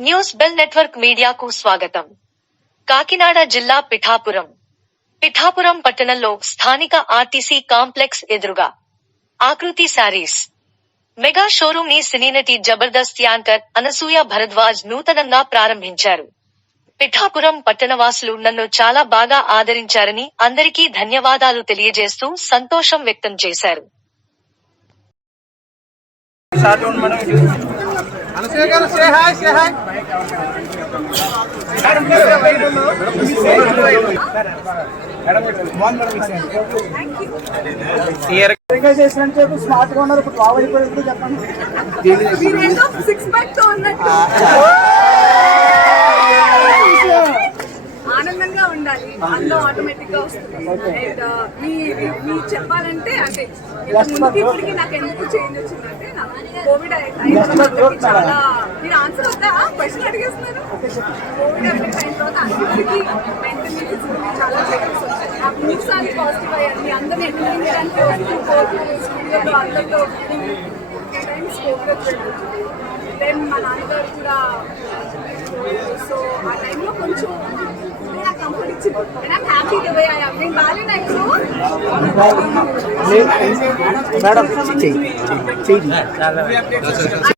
News bell network మీడియాకు స్వాగతం. కాకినాడ జిల్లా పిఠాపురం. పిఠాపురం పట్టణంలో స్థానిక ఆర్టీసీ కాంప్లెక్స్ ఎదురుగా ఆకృతి శారీస్. మెగా షోరూమ్ని సినీనటి జబర్దస్త్ యాంకర్ అనసూయ భరద్వాజ్ నూతనంగా ప్రారంభించారు. పిఠాపురం పట్టణవాసులు నన్ను చాలా బాగా ఆదరించారని అందరికీ ధన్యవాదాలు తెలియజేస్తూ సంతోషం వ్యక్తం చేశారు. స్మార్ట్గా ఉన్నారు ఇప్పుడు బాగా అయిపోయింది చెప్పండి మీరేదో సిక్స్ ప్యాక్తో ఉన్నట్టు ఆనందంగా ఉండాలి ఆటోమేటిక్గా వస్తుంది అండ్ మీ మీ చెప్పాలంటే అంటే ముందుకి ఇప్పటికి నాకు ఎందుకు చేంజ్ వచ్చిందంటే కోవిడ్ అయిన చాలా మీరు ఆన్సర్ వద్దా? క్వశ్చన్ అడిగేస్తున్నారు. కోవిడ్ ఎఫెక్ట్ అయిన తర్వాత అందరికీ మెంటల్లీ ఫిజికల్లీ చాలా చేంజెస్ వచ్చాయి. నాకు మూడు సార్లు పాజిటివ్ అయ్యాను మీ అందరిని ఎంటర్టైన్ చేయడానికి వస్తూ స్టూడియోలో అందరితో త్రీ టైమ్స్ కోవిడ్ దెన్ మా నాన్నగారు కూడా సో ఆ టైంలో కొంచెం ఇచ్చింది and I'm happy I am నేను ఇప్పుడు మేడం చెయ్యి చెయ్యి